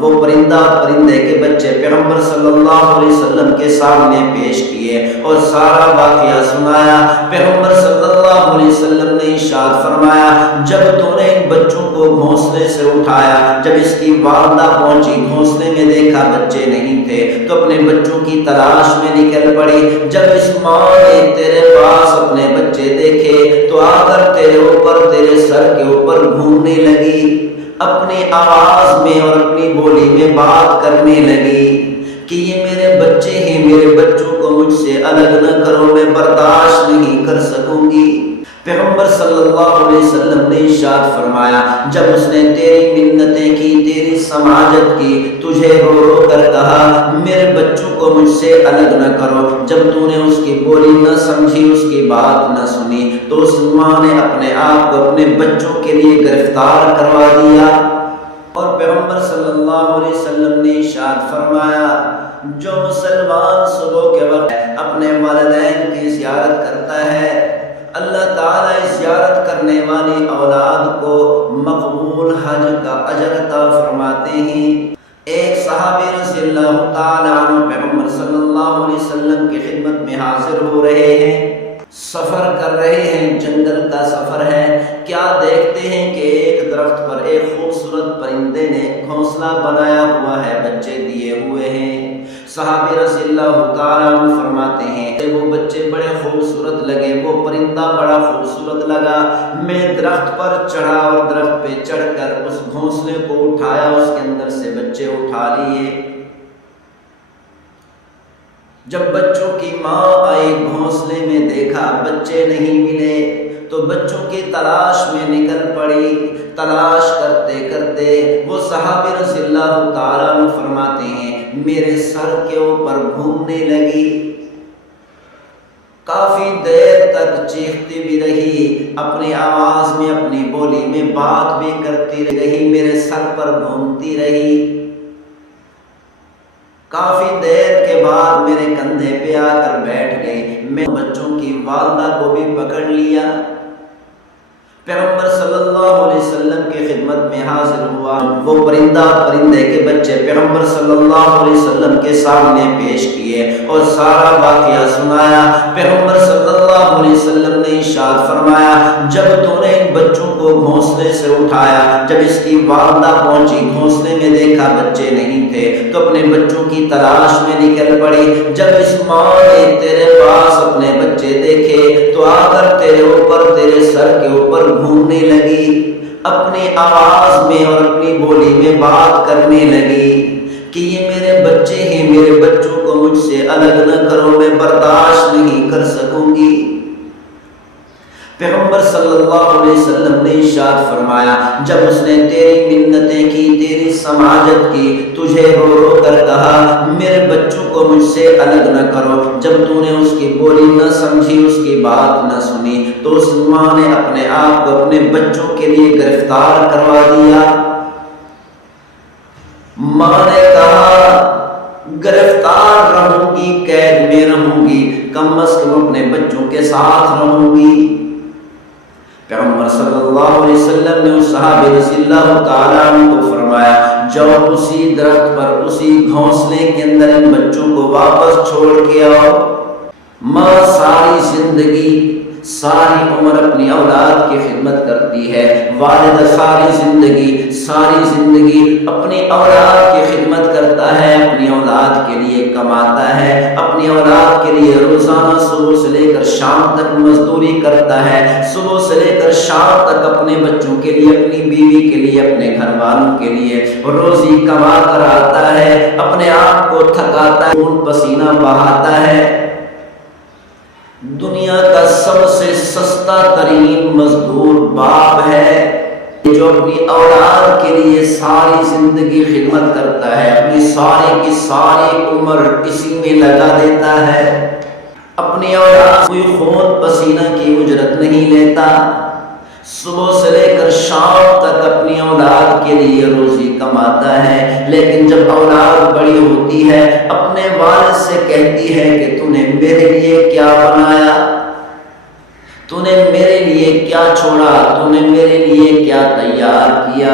وہ پرندے کے بچے پیغمبر صلی اللہ علیہ وسلم کے سامنے پیش کیے اور سارا واقعہ سنایا۔ پیغمبر صلی اللہ علیہ وسلم نے ارشاد فرمایا، جب تو نے ان بچوں کو گھونسلے سے اٹھایا، جب اس کی والدہ پہنچی، گھونسلے میں دیکھا بچے نہیں تھے تو اپنے بچوں کی تلاش میں نکل پڑی۔ جب اس ماں نے تیرے پاس اپنے بچے دیکھے تو آ کر تیرے اوپر، تیرے سر کے اوپر گھومنے لگی، اپنی آواز میں اور اپنی بولی میں بات کرنے لگی کہ یہ میرے بچے ہیں، میرے بچوں کو مجھ سے الگ نہ کرو، میں برداشت نہیں کر سکوں گی۔ پیغمبر صلی اللہ علیہ وسلم نے ارشاد فرمایا، جب اس نے تیری منتیں کی، تیری سماجت کی، تجھے رو رو کر کہا میرے بچوں کو مجھ سے الگ نہ کرو، جب تو نے اس کی بولی نہ سمجھی، اس کی بات نہ سنی، تو اس ماں نے اپنے آپ کو اپنے بچوں کے لیے گرفتار کروا دیا۔ اور پیغمبر صلی اللہ علیہ وسلم نے ارشاد فرمایا، جو مسلمان صبح کے وقت اپنے والدین کی زیارت کرتا ہے، اللہ تعالیٰ اس زیارت کرنے والی اولاد کو مقبول حج کا اجر عطا فرماتے ہیں۔ ایک صحابی رضی اللہ تعالیٰ عنہ پیغمبر صلی اللہ علیہ وسلم کی خدمت میں حاضر ہو رہے ہیں، سفر کر رہے ہیں، جنگل کا سفر ہے، کیا دیکھتے ہیں کہ ایک درخت پر ایک خوبصورت پرندے نے گھونسلہ بنایا ہوا ہے، بچے دیے ہوئے ہیں۔ صحابی رضی اللہ تعالیٰ عنہ فرماتے ہیں وہ بچے بڑے خوبصورت لگے، وہ پرندہ بڑا خوبصورت لگا، میں درخت پر چڑھا اور درخت پہ چڑھ کر اس گھونسلے کو اٹھایا، اس کے اندر سے بچے اٹھا لیے۔ جب بچوں کی ماں آئی، گھونسلے میں دیکھا بچے نہیں ملے تو بچوں کی تلاش میں نکل پڑی۔ تلاش کرتے کرتے وہ صحابی رضی اللہ تعالیٰ عنہ فرماتے ہیں میرے سر کے اوپر گھومنے لگی، کافی دیر تک چیختی بھی رہی، اپنی آواز میں، اپنی بولی میں بات بھی کرتی رہی، میرے سر پر گھومتی رہی۔ کافی دیر کے بعد میرے کندھے پہ آ کر بیٹھ گئی، میں بچوں کی والدہ کو بھی پکڑ لیا۔ پیغمبر صلی اللہ علیہ وسلم کی خدمت میں حاضر ہوا، وہ پرندے کے بچے پیغمبر صلی اللہ علیہ وسلم کے سامنے پیش کیے اور سارا واقعہ سنایا۔ پیغمبر صلی اللہ علیہ وسلم نے ارشاد فرمایا، جب تو نے ان بچوں کو گھونسلے سے اٹھایا، جب اس کی والدہ پہنچی، گھونسلے میں دیکھا بچے نہیں تھے تو اپنے بچوں کی تلاش میں نکل پڑی۔ جب اس ماں نے تیرے پاس اپنے بچے دیکھے تو آ کر تیرے اوپر، تیرے سر کے اوپر گھومنے لگی، اپنی آواز میں اور اپنی بولی میں بات کرنے لگی کہ یہ میرے بچے ہیں، میرے بچوں کو مجھ سے الگ نہ کرو، میں برداشت نہیں کر سکوں گی۔ پیغمبر صلی اللہ علیہ وسلم نے ارشاد فرمایا، جب اس نے تیری منتیں کی، تیری سماجت کی، تجھے رو رو کر کہا میرے بچوں کو مجھ سے الگ نہ کرو، جب تو نے اس کی بولی نہ سمجھی، اس کی بات نہ سنی، تو اس ماں نے اپنے آپ کو اپنے بچوں کے لیے گرفتار کروا دیا۔ ماں نے کہا گرفتار رہوں گی، قید میں رہوں گی، کم از کم اپنے بچوں کے ساتھ رہوں گی۔ پیغمبر صلی اللہ علیہ وسلم نے اس صحابی رضی اللہ تعالیٰ عنہ کو فرمایا، جاؤ اسی درخت پر، اسی گھونسلے کے اندر ان بچوں کو واپس چھوڑ کے آؤ۔ ماں ساری زندگی، ساری عمر اپنی اولاد کی خدمت کرتی ہے، والد ساری زندگی اپنی اولاد کی خدمت کرتا ہے، اپنی اولاد کے لیے کماتا ہے، اپنی اولاد کے لیے روزانہ صبح سے لے کر شام تک مزدوری کرتا ہے، صبح سے لے کر شام تک اپنے بچوں کے لیے، اپنی بیوی کے لیے، اپنے گھر والوں کے لیے روزی کما کر آتا ہے، اپنے آپ کو تھکاتا ہے، خون پسینہ بہاتا ہے۔ دنیا کا سب سے سستا ترین مزدور باپ ہے، جو اپنی اولاد کے لیے ساری زندگی خدمت کرتا ہے، اپنی ساری کی ساری عمر اسی میں لگا دیتا ہے، اپنی اولاد کوئی خون پسینہ کی اجرت نہیں لیتا، صبح سے لے کر شام تک اپنی اولاد کے لیے روزی کماتا ہے، لیکن جب اولاد بڑی ہوتی ہے اپنے والد سے کہتی ہے کہ تو نے میرے لیے کیا بنایا، تو نے میرے لیے کیا چھوڑا، تو نے میرے لیے کیا تیار کیا۔